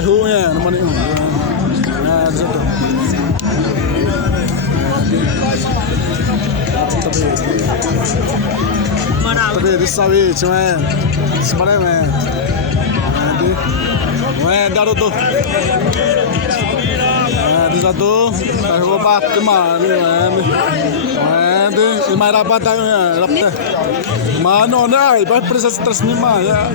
Vai ruim, não mano nenhum. Tapi di sawi cuma sebenarnya daru tuh di satu aku pak kemana di lima rapat rapat mana nih pas proses tersmima ya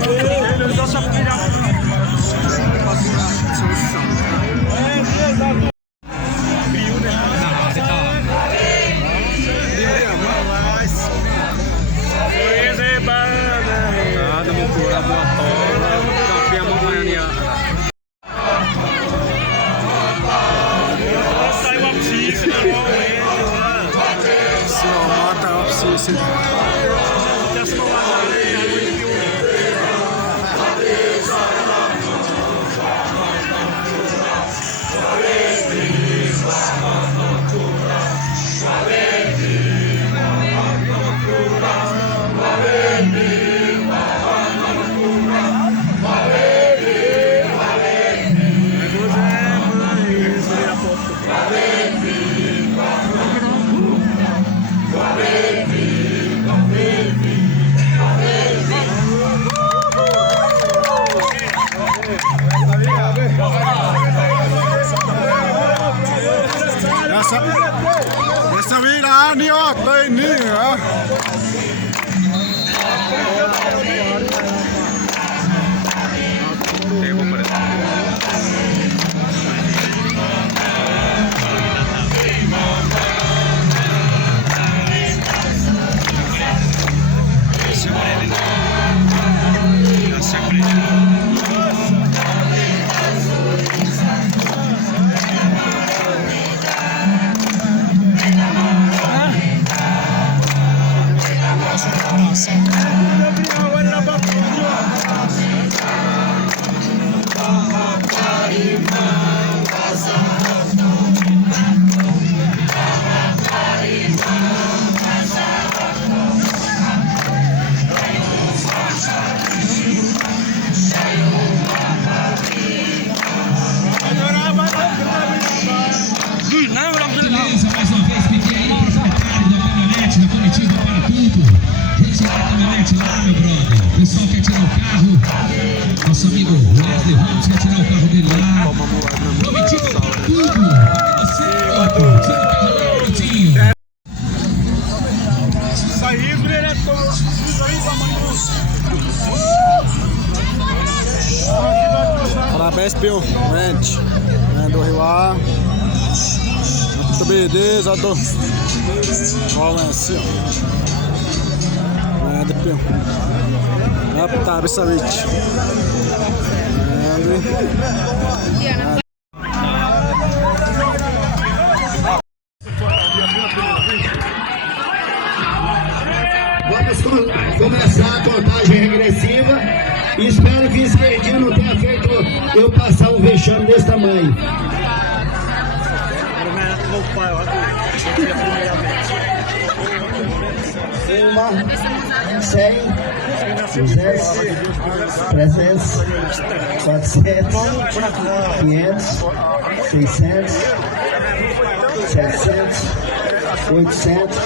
Essa virada, ó, tá indo, ó. Pessoal quer tirar o carro, nosso amigo Wesley Ramos quer tirar o carro dele lá. Prometido tudo. Você, tira o carro minutinho. Isso aí, diretor. Parabéns, Pio. Mente. Do Rio A. Muito beleza, do. Olha assim, ó. Pio. Tá, Bissavite. Vamos começar a contagem regressiva. Espero que esquerdinho não tenha feito eu passar um vexame desse tamanho. 100, 200, 300, 400, 500, 600, 700, 800,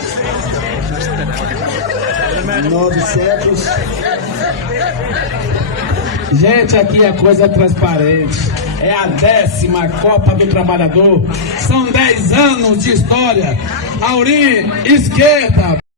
900. Gente, aqui a coisa é transparente. É a 10ª Copa do Trabalhador. São 10 anos de história. Aurim, esquerda.